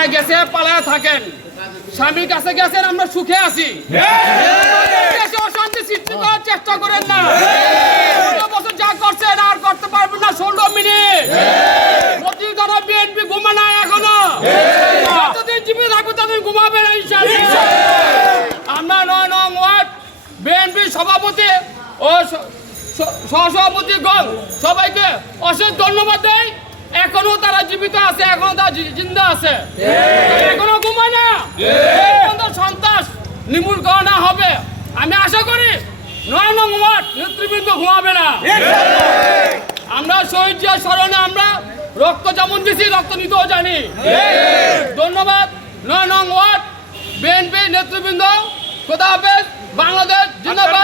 পালায় গেছে, পালায় থাকেন। স্বামীর কাছে গেছেন, আমরা সুখে আছি। অশান্তি সৃষ্টি করার চেষ্টা করেন না। যা করছেন, আর করতে না। ষোলো মিনিট। না আমরা নয় সভাপতি ও স- স- সহসভাপতিগণ সবাইকে অশেষ ধন্যবাদ দেয় জীবিত আছে এখনও তারা জিন্দা আছে। এখনও ঘুমায় না। সন্ত্রাস নিমূল করা হবে। আমি আশা করি নয় নং ওয়ার্ড নেতৃবৃন্দ ঘুমাবে না। আমরা শহীদ স্মরণে আমরা রক্ত যেমন দিছি রক্ত নিতেও জানি। ধন্যবাদ নয় নং ওয়ার্ড বিএনপি নেতৃবৃন্দ খোদা হাফেজ বাংলাদেশ জিন্দাবাদ।